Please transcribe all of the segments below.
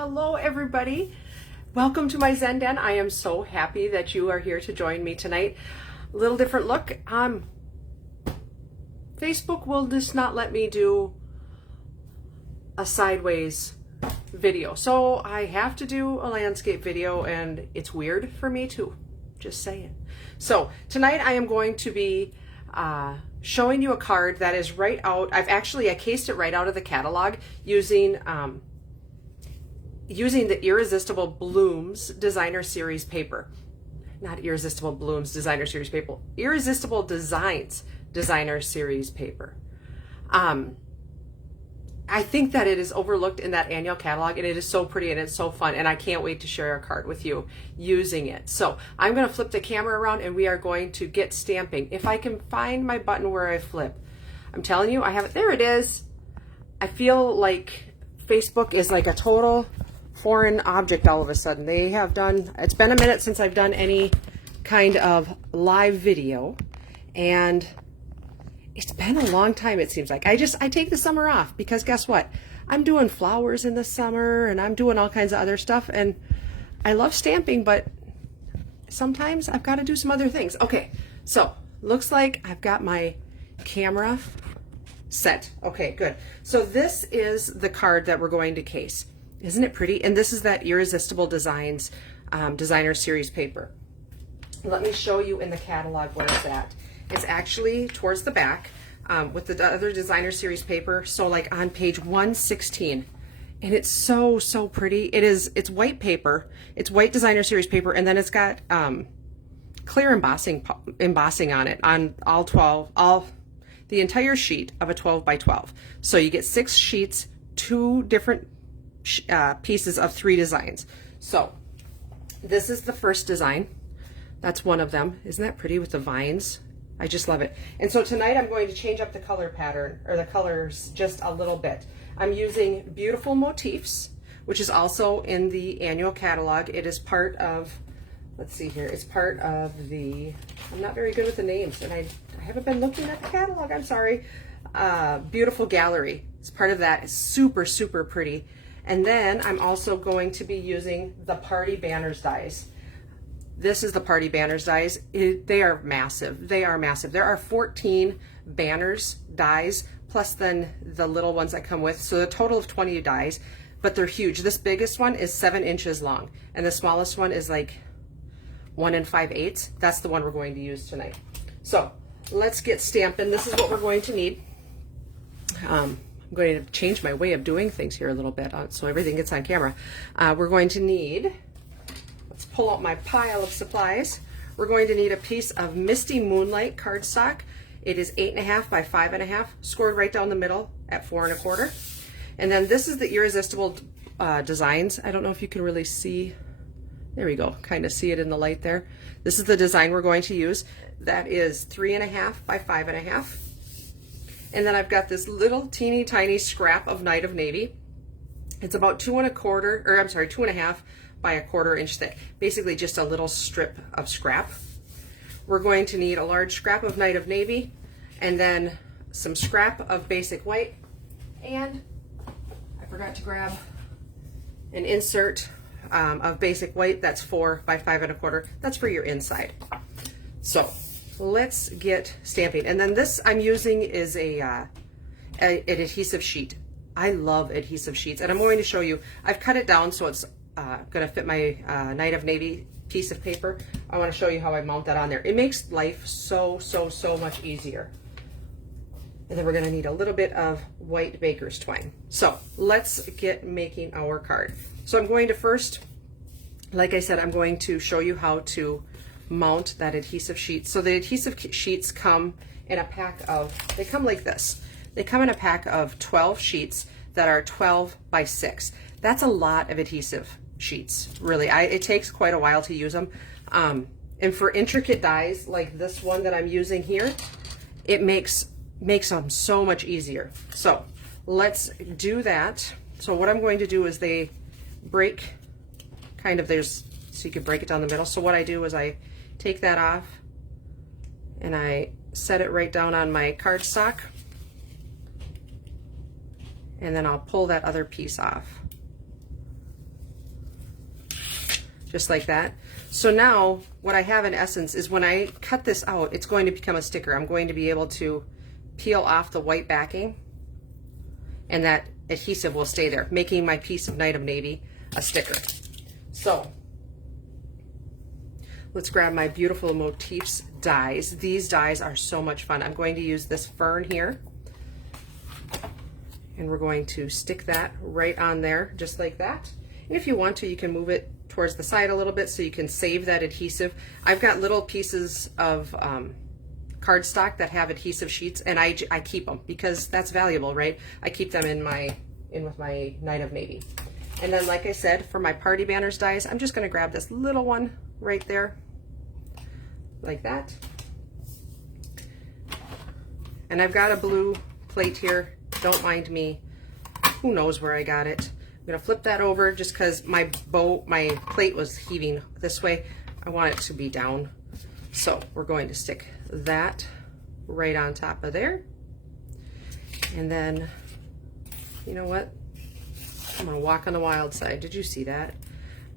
Hello everybody. Welcome to my Zen Den. I am so happy that you are here to join me tonight. A little different look. Facebook will just not let me do a sideways video. So I have to do a landscape video and it's weird for me too. Just saying. So tonight I am going to be showing you a card that is right out. I cased it right out of the catalog using the Irrisistible Blooms Designer Series paper. Not Irresistible Blooms Designer Series paper. Irresistible Designs Designer Series paper. I think that it is overlooked in that annual catalog, and it is so pretty and it's so fun, and I can't wait to share a card with you using it. So I'm going to flip the camera around and we are going to get stamping. If I can find my button where I flip. I'm telling you, I have it. There it is. I feel like Facebook is like a total foreign object all of a sudden. It's been a minute since I've done any kind of live video, and it's been a long time, it seems like. I take the summer off because guess what? I'm doing flowers in the summer and I'm doing all kinds of other stuff, and I love stamping, but sometimes I've got to do some other things. Okay, so looks like I've got my camera set. Okay, good. So this is the card that we're going to case. Isn't it pretty? And this is that Irresistible Designs Designer Series paper. Let me show you in the catalog where it's at. It's actually towards the back with the other Designer Series paper. So like on page 116. And it's so pretty. It's white paper. It's white Designer Series paper. And then it's got clear embossing on it on the entire sheet of a 12 by 12. So you get 6 sheets, 2 different pieces of 3 designs. So this is the first design. That's one of them. Isn't that pretty with the vines? I just love it. And so tonight I'm going to change up the color pattern, or the colors, just a little bit. I'm using Beautiful Motifs, which is also in the annual catalog. It is part of, let's see here, it's part of the, I'm not very good with the names, and I haven't been looking at the catalog, I'm sorry. Beautiful Gallery. It's part of that. It's super pretty. And then I'm also going to be using the Party Banners dies. This is the Party Banners dies. They are massive. They are massive. There are 14 banners dies, plus then the little ones that come with. So a total of 20 dies, but they're huge. This biggest one is 7 inches long, and the smallest one is like 1 5/8. That's the one we're going to use tonight. So let's get stamping. This is what we're going to need. I'm going to change my way of doing things here a little bit so everything gets on camera. We're going to need, let's pull out my pile of supplies. We're going to need a piece of Misty Moonlight cardstock. It is 8.5 by 5.5, scored right down the middle at 4 1/4. And then this is the Irresistible Designs. I don't know if you can really see. There we go, kind of see it in the light there. This is the design we're going to use. That is 3.5 by 5.5. And then I've got this little teeny tiny scrap of Night of Navy. It's about 2.5 by 1/4 inch thick. Basically just a little strip of scrap. We're going to need a large scrap of Night of Navy, and then some scrap of Basic White. And I forgot to grab an insert of Basic White. That's 4 by 5 1/4. That's for your inside. So let's get stamping. And then this I'm using is an adhesive sheet. I love adhesive sheets, and I'm going to show you. I've cut it down so it's going to fit my Night of Navy piece of paper. I want to show you how I mount that on there. It makes life so much easier. And then we're going to need a little bit of white baker's twine. So let's get making our card. So I'm going to first, like I said, I'm going to show you how to mount that adhesive sheet. So the adhesive sheets come in a pack of, they come like this. They come in a pack of 12 sheets that are 12 by 6. That's a lot of adhesive sheets, really. It takes quite a while to use them. And for intricate dies like this one that I'm using here, it makes them so much easier. So let's do that. So what I'm going to do is they break kind of, so you can break it down the middle. So what I do is I take that off and I set it right down on my cardstock, and then I'll pull that other piece off. just like that. So now what I have in essence is when I cut this out, it's going to become a sticker. I'm going to be able to peel off the white backing and that adhesive will stay there, making my piece of Night of Navy a sticker. So let's grab my beautiful Motifs dies. These dies are so much fun. I'm going to use this fern here, and we're going to stick that right on there, just like that. And if you want to, you can move it towards the side a little bit so you can save that adhesive. I've got little pieces of cardstock that have adhesive sheets, and I keep them because that's valuable, right? I keep them in with my Night of Navy. And then, like I said, for my party banners dies, I'm just going to grab this little one right there, like that. And I've got a blue plate here. Don't mind me. Who knows where I got it? I'm going to flip that over just because my plate was heaving this way. I want it to be down. So we're going to stick that right on top of there. And then, you know what? I'm going to walk on the wild side. Did you see that?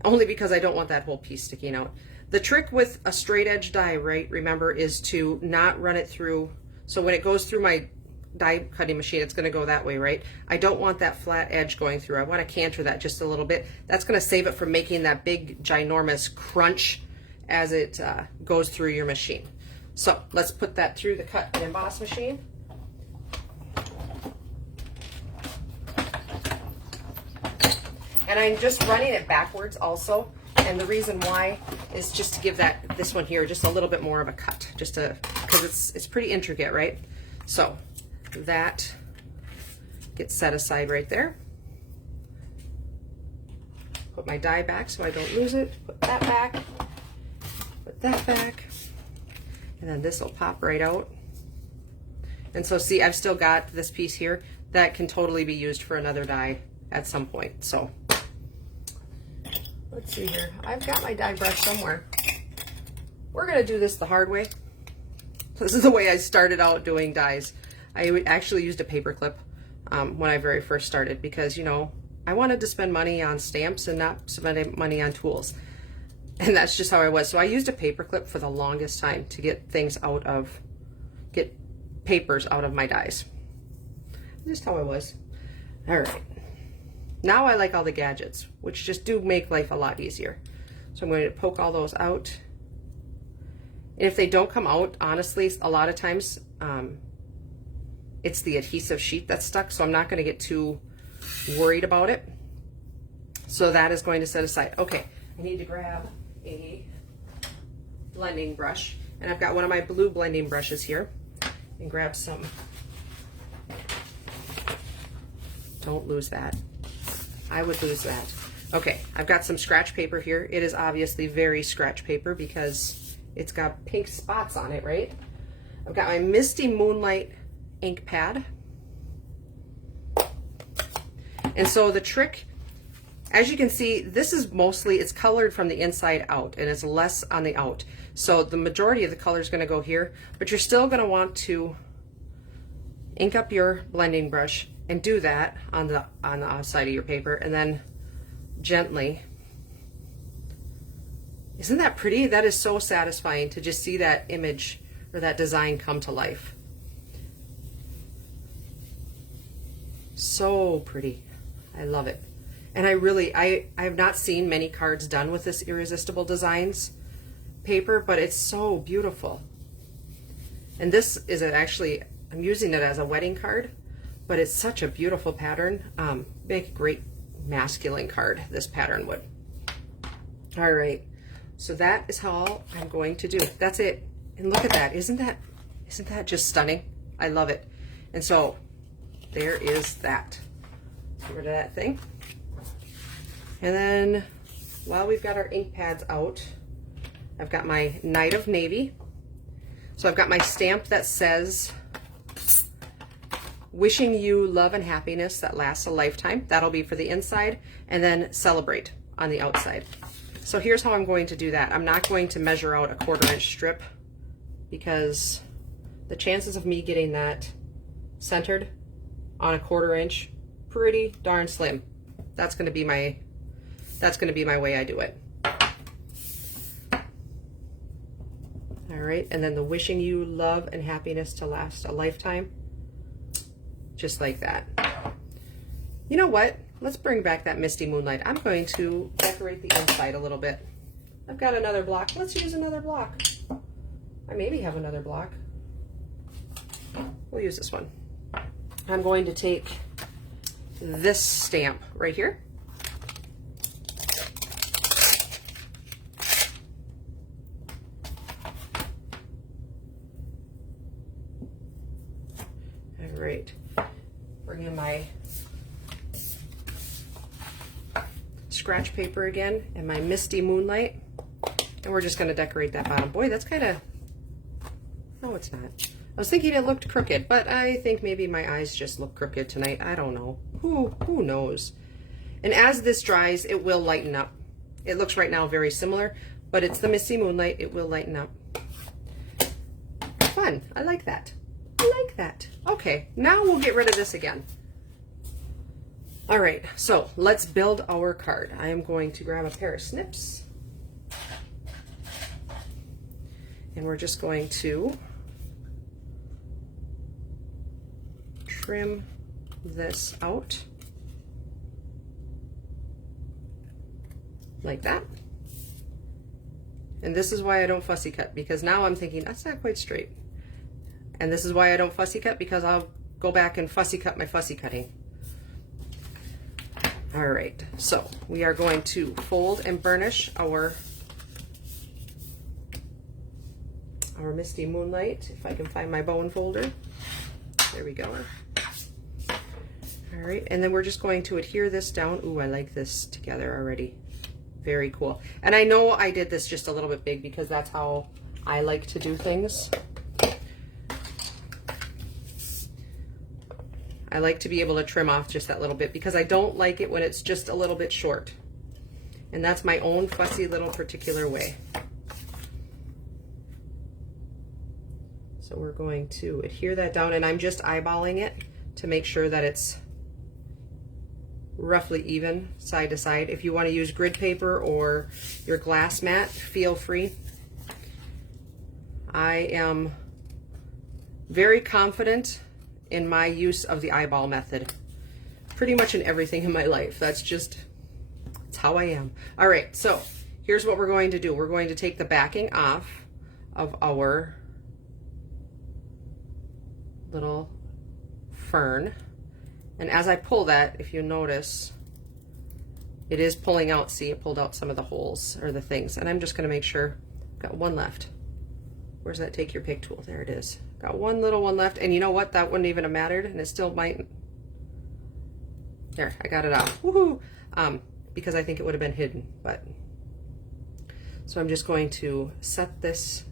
Only because I don't want that whole piece sticking out. The trick with a straight edge die, right, remember, is to not run it through. So when it goes through my die cutting machine, it's going to go that way, right? I don't want that flat edge going through. I want to canter that just a little bit. That's going to save it from making that big, ginormous crunch as it goes through your machine. So let's put that through the cut and emboss machine. And I'm just running it backwards also. And the reason why is just to give this one here just a little bit more of a cut, just to, because it's pretty intricate, right? So that gets set aside right there. Put my die back so I don't lose it. Put that back. Put that back. And then this will pop right out. And so see, I've still got this piece here that can totally be used for another die at some point. So let's see here. I've got my die brush somewhere. We're going to do this the hard way. This is the way I started out doing dies. I actually used a paper clip when I very first started because, you know, I wanted to spend money on stamps and not spend money on tools. And that's just how I was. So I used a paper clip for the longest time to get papers out of my dies. Just how I was. All right. Now I like all the gadgets, which just do make life a lot easier. So I'm going to poke all those out. And if they don't come out, honestly, a lot of times it's the adhesive sheet that's stuck, so I'm not going to get too worried about it. So that is going to set aside. Okay, I need to grab a blending brush, and I've got one of my blue blending brushes here, and grab some. Don't lose that. I would lose that. Okay, I've got some scratch paper here. It is obviously very scratch paper because it's got pink spots on it, right? I've got my Misty Moonlight ink pad. And so the trick, as you can see, this is mostly, it's colored from the inside out and it's less on the out. So the majority of the color is going to go here, but you're still going to want to ink up your blending brush and do that on the outside of your paper, and then gently. Isn't that pretty? That is so satisfying to just see that image or that design come to life. So pretty. I love it. And I have not seen many cards done with this Irrisistible Designs paper, but it's so beautiful. And this is actually, I'm using it as a wedding card, but it's such a beautiful pattern. Make a great masculine card, this pattern would. All right, so that is how I'm going to do it. That's it. And look at that. Isn't that just stunning? I love it. And so there is that. Get rid of that thing. And then while we've got our ink pads out, I've got my Night of Navy. So I've got my stamp that says, wishing you love and happiness that lasts a lifetime. That'll be for the inside, and then celebrate on the outside. So here's how I'm going to do that. I'm not going to measure out a 1/4 inch strip because the chances of me getting that centered on a 1/4 inch, pretty darn slim. That's going to be my way I do it. right, and then the wishing you love and happiness to last a lifetime. Just like that. You know what? Let's bring back that Misty Moonlight. I'm going to decorate the inside a little bit. I've got another block. Let's use another block. I maybe have another block. We'll use this one. I'm going to take this stamp right here. All right. Bring in my scratch paper again and my Misty Moonlight. And we're just going to decorate that bottom. Boy, that's kind of... No, it's not. I was thinking it looked crooked, but I think maybe my eyes just look crooked tonight. I don't know. Who knows? And as this dries, it will lighten up. It looks right now very similar, but it's the Misty Moonlight. It will lighten up. Fun. I like that. I like that. Okay, now we'll get rid of this again. All right, so let's build our card. I am going to grab a pair of snips. And we're just going to trim this out like that. And this is why I don't fussy cut, because now I'm thinking that's not quite straight. And this is why I don't fussy cut, because I'll go back and fussy cut my fussy cutting. All right, so we are going to fold and burnish our Misty Moonlight. If I can find my bone folder. There we go. All right, and then we're just going to adhere this down. Ooh, I like this together already. Very cool. And I know I did this just a little bit big because that's how I like to do things. I like to be able to trim off just that little bit because I don't like it when it's just a little bit short. And that's my own fussy little particular way. So we're going to adhere that down, and I'm just eyeballing it to make sure that it's roughly even side to side. If you want to use grid paper or your glass mat, feel free. I am very confident in my use of the eyeball method pretty much in everything in my life. That's how I am. All right, so here's what we're going to do. We're going to take the backing off of our little fern. And as I pull that, if you notice, it is pulling out. See, it pulled out some of the holes or the things. And I'm just going to make sure. Got one left. Where's that take your pick tool? There it is. Got one little one left. And you know what? That wouldn't even have mattered. And it still might. There, I got it out. Woohoo! Because I think it would have been hidden. But so I'm just going to set this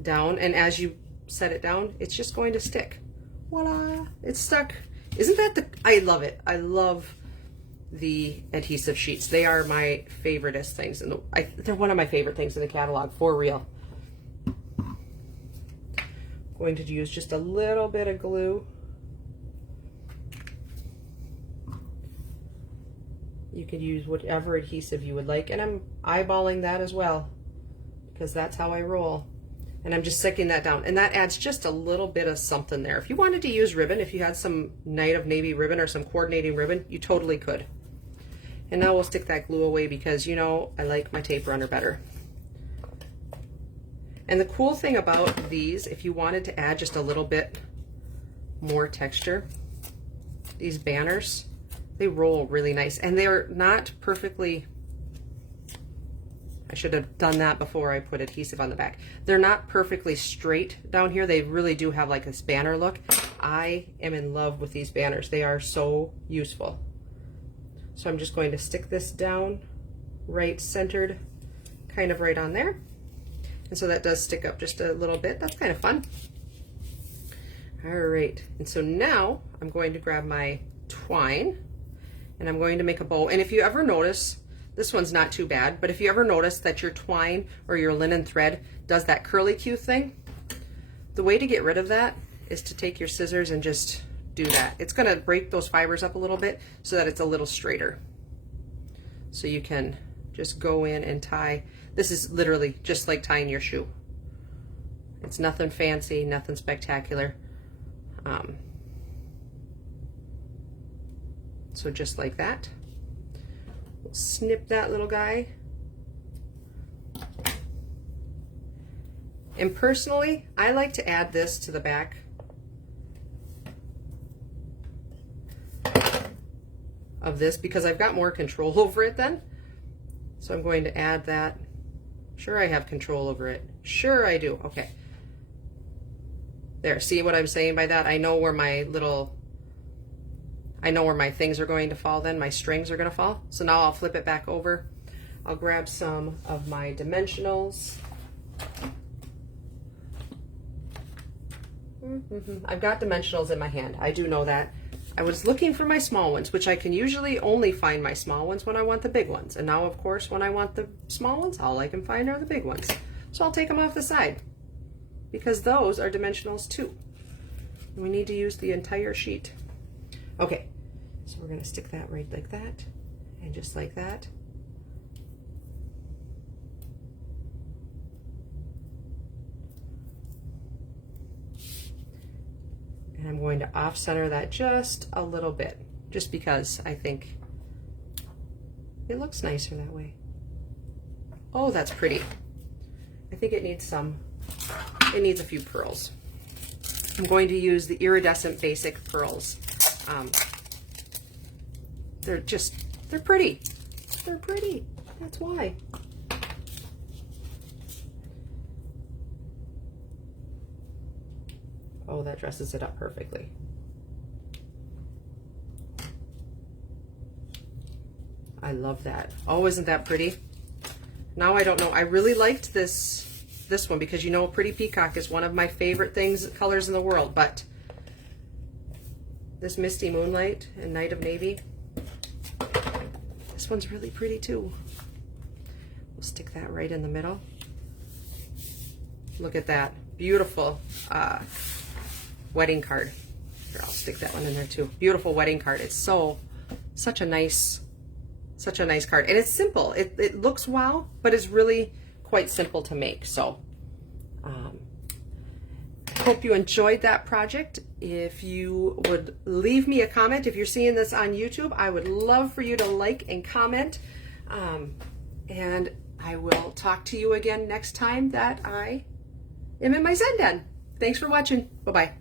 down. And as you set it down, it's just going to stick. Voila! It's stuck. Isn't that I love it. I love the adhesive sheets. They are my favoriteest things. They're one of my favorite things in the catalog, for real. Going to use just a little bit of glue. You could use whatever adhesive you would like. And I'm eyeballing that as well, because that's how I roll. And I'm just sticking that down. And that adds just a little bit of something there. If you wanted to use ribbon, if you had some Night of Navy ribbon or some coordinating ribbon, you totally could. And now we'll stick that glue away because, you know, I like my tape runner better. And the cool thing about these, if you wanted to add just a little bit more texture, these banners, they roll really nice. And they're not perfectly... I should have done that before I put adhesive on the back. They're not perfectly straight down here. They really do have like this banner look. I am in love with these banners. They are so useful. So I'm just going to stick this down right centered, kind of right on there. And so that does stick up just a little bit. That's kind of fun. All right, and so now I'm going to grab my twine and I'm going to make a bow. And if you ever notice, this one's not too bad, but if you ever notice that your twine or your linen thread does that curly-cue thing, the way to get rid of that is to take your scissors and just do that. It's going to break those fibers up a little bit so that it's a little straighter. So you can just go in and tie. This is literally just like tying your shoe. It's nothing fancy, nothing spectacular. So just like that. We'll snip that little guy. And personally, I like to add this to the back of this because I've got more control over it then. So I'm going to add that. Sure, I have control over it. Sure I do. Okay. There, see what I'm saying by that? I know where my things are going to fall then, my strings are going to fall. So now I'll flip it back over. I'll grab some of my dimensionals. I've got dimensionals in my hand. I do know that. I was looking for my small ones, which I can usually only find my small ones when I want the big ones. And now, of course, when I want the small ones, all I can find are the big ones. So I'll take them off the side because those are dimensionals too. And we need to use the entire sheet. Okay, so we're going to stick that right like that and just like that. And I'm going to off center that just a little bit, just because I think it looks nicer that way. Oh, that's pretty. I think it needs a few pearls. I'm going to use the iridescent basic pearls. They're pretty. They're pretty, that's why. Oh, that dresses it up perfectly. I love that. Oh, isn't that pretty? Now I don't know. I really liked this one because you know Pretty Peacock is one of my favorite colors in the world, but this Misty Moonlight and Night of Navy, this one's really pretty too. We'll stick that right in the middle. Look at that. Beautiful wedding card. Here, I'll stick that one in there too. Beautiful wedding card. It's such a nice card, and it's simple. It looks wow, but it's really quite simple to make. So hope you enjoyed that project. If you would leave me a comment, if you're seeing this on YouTube, I would love for you to like and comment, and I will talk to you again next time that I am in my Zen den. Thanks for watching. Bye-bye.